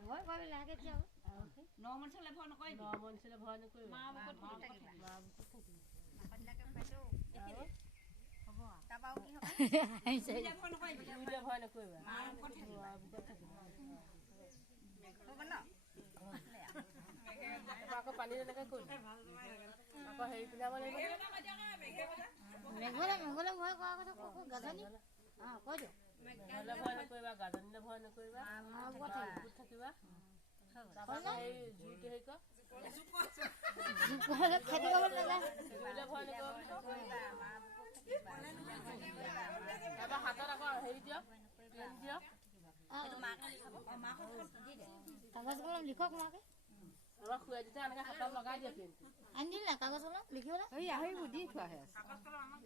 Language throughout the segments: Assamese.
ভয় কৰিব লাগে যে নমনছলে ভয় নকৰিবি নমনছলে ভয় নকৰিবি মা বুকত থাকিবি মা বুকত থাকিবি মাকবিলাকে পাইছো হ'ব তাবাও কি হ'ব দুইটা ভয় নকৰিবা মা বুকত থাকিবি মা বুকত থাকিবি হ'ব ন আকৌ পানী তেনেকৈ কৰিবি আকৌ হেৰি পিন্ধাব লাগিব মেঘলে ভয় কৰা কথা গাজনি কৈ দিয়ক মেঘলে ভয় নকৰিবা গাজনিলে ভয় নকৰিবা মা বুকত থাকিবা তাৰপৰা সেই জুইটো হেৰি কৰ জুইলে খেতি কৰিব নালাগে জুইলে ভয় নকৰিবা মা বুকত থাকিবা তাৰপৰা হাতত আকৌ হেৰি দিয়ক পেন দিয়ক কাগজ কলম লিখক মাকে আমাৰ খুৱাই দিছে এনেকৈ হাতত লগাই দিয়ে পেনটো আনি দিল না কাগজ কলম লিখিবলৈ দি থোৱাহে আছে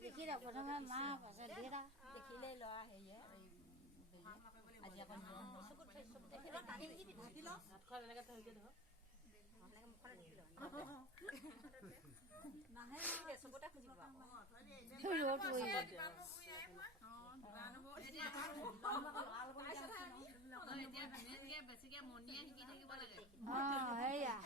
লিখি দিয়ক প্ৰথমে মা পাছত দেউতা দেখিলে ল'ৰা হেৰিয়ে আজি আকৌ হাতখন এনেকৈ থৈ দিয়ে ধৰক চকুতে খুজিব বেছিকে মনিয়ে শিকি থাকিব লাগে হেয়া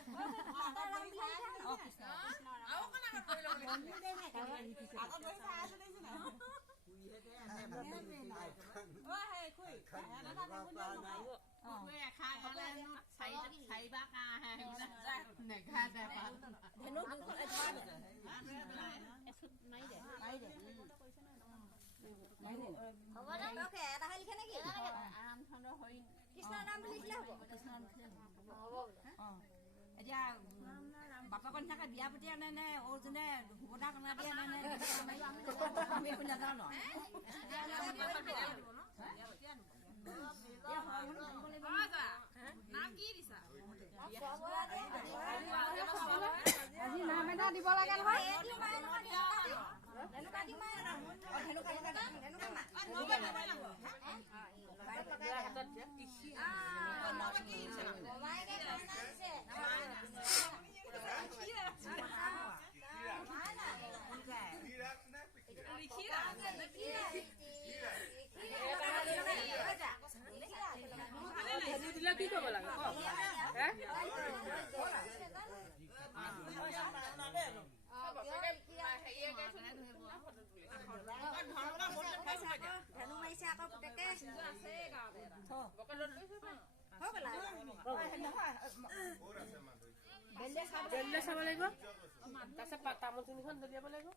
এতিয়া বাপেকৰ নিচিনাকে বিয়া পাতি আনে নে অজনে সুভদা কনা দিয়ে নে আমি একো নাজানো ন আজি নাম এটা দিব লাগে নহয় দিলে কি কৰিব লাগে ধেনু মাৰিছে আকৌ পুতেকে চাব লাগিব তাৰপিছত তামোল তিনিখন দলিয়াব লাগিব